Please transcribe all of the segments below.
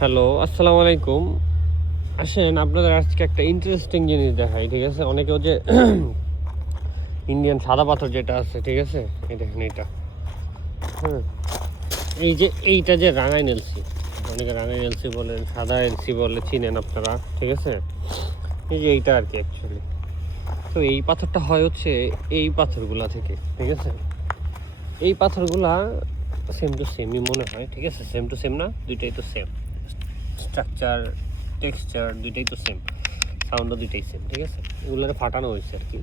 Hello, আসসালামু আলাইকুম। আসেন আপনাদের আজকে একটা ইন্টারেস্টিং জিনিস দেখাই, ঠিক আছে? অনেকেও যে ইন্ডিয়ান সাদা পাথর যেটা আছে, ঠিক আছে? এই দেখেন এইটা। হ্যাঁ, এই যে এইটা যে রাঙাইন এলসি, অনেকে রাঙাইন এলসি বলেন, সাদা এলসি বলে চিনেন আপনারা, ঠিক আছে? এই যে এইটা আর কি অ্যাকচুয়ালি। তো এই পাথরটা হয় হচ্ছে এই পাথরগুলা থেকে, ঠিক আছে? এই পাথরগুলা সেম টু সেমই মনে হয়, ঠিক আছে? সেম টু সেম না, দুইটাই তো সেম স্ট্রাকচার, টেক্সচার দুইটাই তো সেম, সাউন্ডও দুইটাই সেম, ঠিক আছে? এগুলোর ফাটানো হয়েছে আর কি,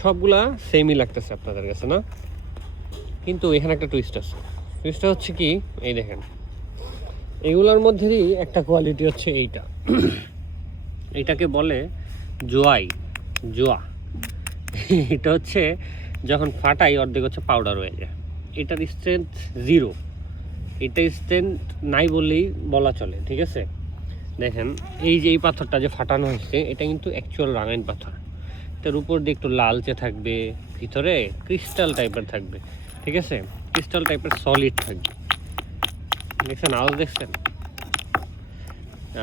সবগুলা সেমই লাগতেছে আপনাদের কাছে না? কিন্তু এখানে একটা টুইস্ট আছে। টুইস্টটা হচ্ছে কি, এই দেখেন এগুলোর মধ্যেই একটা কোয়ালিটি হচ্ছে এইটা। এইটাকে বলে জোয়াই, জোয়া। এটা হচ্ছে যখন ফাটাই অর্ধেক হচ্ছে পাউডার হয়ে যায়। এটার স্ট্রেংথ জিরো, এটা স্ট্রেংথ নাই বললেই বলা চলে, ঠিক আছে? দেখেন এই যে এই পাথরটা যে ফাটানো হয়েছে, এটা কিন্তু অ্যাকচুয়াল রাঙাইন পাথর। এটার উপর দিয়ে একটু লালচে থাকবে, ভিতরে ক্রিস্টাল টাইপের থাকবে, ঠিক আছে? ক্রিস্টাল টাইপের সলিড থাকবে, দেখছেন? আওয়াজ দেখছেন?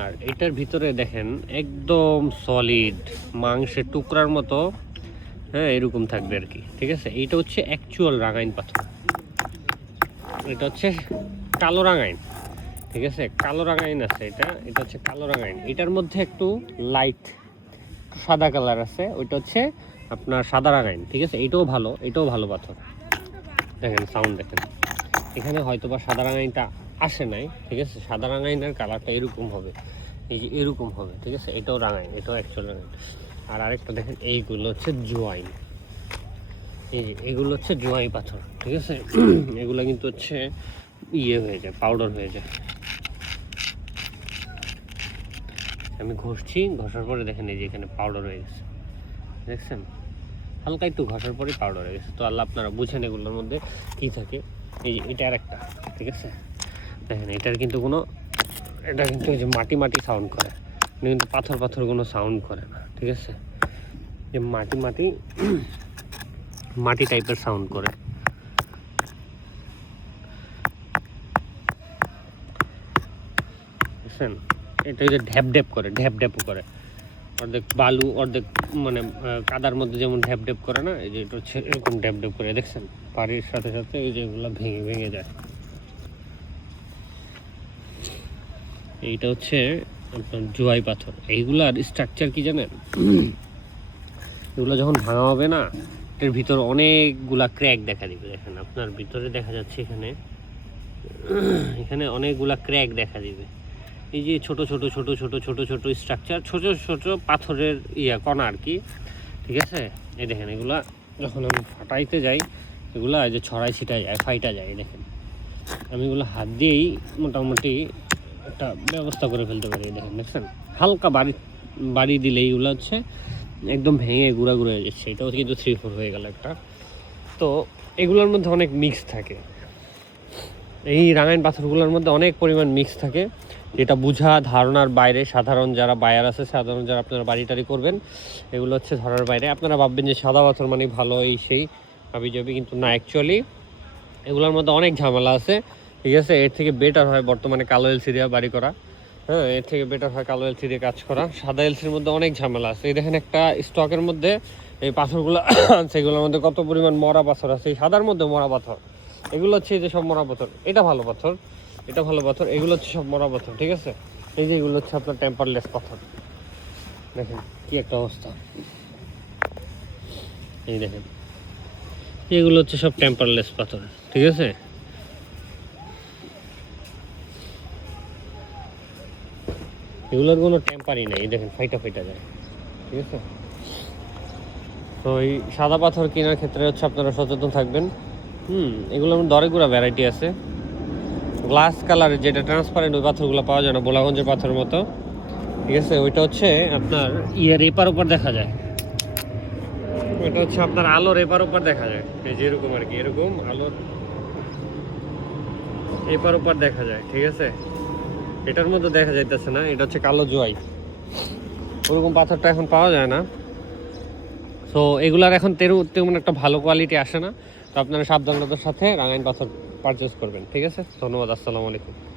আর এটার ভিতরে দেখেন একদম সলিড মাংসের টুকরার মতো, হ্যাঁ এরকম থাকবে আর কি, ঠিক আছে? এইটা হচ্ছে অ্যাকচুয়াল রাঙাইন পাথর। এটা হচ্ছে কালো রাঙাইন, ঠিক আছে? কালো রাঙাইন আছে এটা, এটা হচ্ছে কালো রাঙাইন। এটার মধ্যে একটু লাইট সাদা কালার আছে, ওইটা হচ্ছে আপনার সাদা রাঙাইন, ঠিক আছে? এটাও ভালো, এটাও ভালো পাথর। দেখেন সাউন্ড দেখেন, এখানে হয়তো বা সাদা রাঙাইনটা আসে নাই, ঠিক আছে? সাদা রাঙাইনের কালারটা এরকম হবে, এই যে এরকম হবে, ঠিক আছে? এটাও রাঙাইন, এটাও অ্যাকচুয়াল রাঙাইন। আর আরেকটা দেখেন, এইগুলো হচ্ছে জোয়াইন, এই যে এগুলো হচ্ছে জোয়াই পাথর, ঠিক আছে? এগুলো কিন্তু হচ্ছে ইয়ে হয়ে যায়, পাউডার হয়ে যায়। আমি ঘষছি, ঘষার পরে দেখেন এই যে এখানে পাউডার হয়ে গেছে, দেখছেন? হালকা একটু ঘষার পরেই পাউডার হয়ে গেছে। তো আল্লাহ আপনারা বুঝেন এগুলোর মধ্যে কী থাকে। এই যে এটা আর একটা, ঠিক আছে? দেখেন এটার কিন্তু কোনো, এটা কিন্তু ওই যে মাটি মাটি সাউন্ড করে, এটা কিন্তু পাথর পাথর কোনো সাউন্ড করে না, ঠিক আছে? যে মাটি মাটি মাটি টাইপের সাউন্ড করে, বুঝছেন? এটা যে ঢ্যাপ ঢ্যাপ করে, ঢ্যাপ ঢ্যাপও করে, অর্ধেক বালু অর্ধেক মানে কাদার মধ্যে যেমন ঢ্যাপ ঢ্যাপ করে না, এই যে এটা হচ্ছে এরকম ঢ্যাপ ঢ্যাপ করে, দেখছেন? পানির সাথে সাথে এই যে এগুলো ভেঙে ভেঙে যায়। এইটা হচ্ছে আপনার জোয়াই পাথর। এইগুলার স্ট্রাকচার কি জানেন? এগুলো যখন ভাঙা হবে না, এর ভিতর অনেকগুলা ক্র্যাক দেখা দিবে। দেখেন আপনার ভিতরে দেখা যাচ্ছে এখানে, এখানে অনেকগুলা ক্র্যাক দেখা দিবে। এই যে ছোট ছোট ছোট ছোট ছোট ছোট স্ট্রাকচার, ছোট ছোট পাথরের কণা আর কি, ঠিক আছে? এই দেখেন এগুলা যখন আমি ফাটাইতে যাই, এগুলা যে ছড়াই ছিটাই যায়, ফাইটা যায়। দেখেন আমি এগুলো হাত দিয়েই মোটামুটি একটা ব্যবস্থা করে ফেলতে পারি। দেখেন, দেখছেন? হালকা বাড়ি বাড়ি দিলেই এগুলো হচ্ছে একদম ভেঙে গুঁড়া গুঁড়ো হয়ে যাচ্ছে। এটাও কিন্তু 3-4 হয়ে গেল একটা। তো এগুলোর মধ্যে অনেক মিক্স থাকে, এই রাঙাইন পাথরগুলোর মধ্যে অনেক পরিমাণ মিক্স থাকে, যেটা বোঝা ধারণার বাইরে। সাধারণ যারা বায়ার আছে, সাধারণ যারা আপনারা বাড়ি টাড়ি করবেন, এগুলো হচ্ছে ধরার বাইরে। আপনারা ভাববেন যে সাদা পাথর মানে ভালো, এই সেই হাবি যাবি, কিন্তু না, অ্যাকচুয়ালি এগুলোর মধ্যে অনেক ঝামেলা আছে, ঠিক আছে? এর থেকে বেটার হয় বর্তমানে কালো এলসি দিয়ে বাড়ি করা। হ্যাঁ, এর থেকে বেটার হয় কালো এলসি দিয়ে কাজ করা। সাদা এলসির মধ্যে অনেক ঝামেলা আছে। এই দেখেন একটা স্টকের মধ্যে এই পাথরগুলো সেগুলোর মধ্যে কত পরিমাণ মরা পাথর আছে, এই সাদার মধ্যে মরা পাথর। এগুলো হচ্ছে এই যে সব মরা পাথর, এটা ভালো পাথর, এটা ভালো পাথর, এগুলো হচ্ছে সব মরা পাথর, ঠিক আছে? এই যে এগুলো হচ্ছে আপনার টেম্পারলেস পাথর। দেখেন কি একটা অবস্থা, এই দেখেন এগুলো হচ্ছে সব টেম্পারলেস পাথর, ঠিক আছে? এগুলোর কোনো টেম্পারই নেই, দেখেন ফাইটা ফাইটা যায়, ঠিক আছে? তো এই সাদা পাথর কেনার ক্ষেত্রে হচ্ছে আপনারা সচেতন থাকবেন। এগুলোর মধ্যে অনেকগুলো ভ্যারাইটি আছে। গ্লাস কালারের যেটা ট্রান্সপারেন্ট, ওই পাথরগুলো পাওয়া যায় না, বোলাগঞ্জের পাথরের মতো, ঠিক আছে? ওইটা হচ্ছে আপনার এপার ওপার দেখা যায়, ওইটা হচ্ছে আপনার আলোর এপার ওপার দেখা যায়, এই যে এরকম আর কি, এরকম আলোর এপার ওপার দেখা যায়, ঠিক আছে? এটার মধ্যে দেখা যাইতেছে না, এটা হচ্ছে কালো জোয়াই। ওরকম পাথরটা এখন পাওয়া যায় না। সো এগুলার এখন তেমন একটা ভালো কোয়ালিটি আসে না। তো আপনারা সাবধানতার সাথে রাঙাইন পাথর পারচেস করবেন, ঠিক আছে? ধন্যবাদ, আসসালামু আলাইকুম।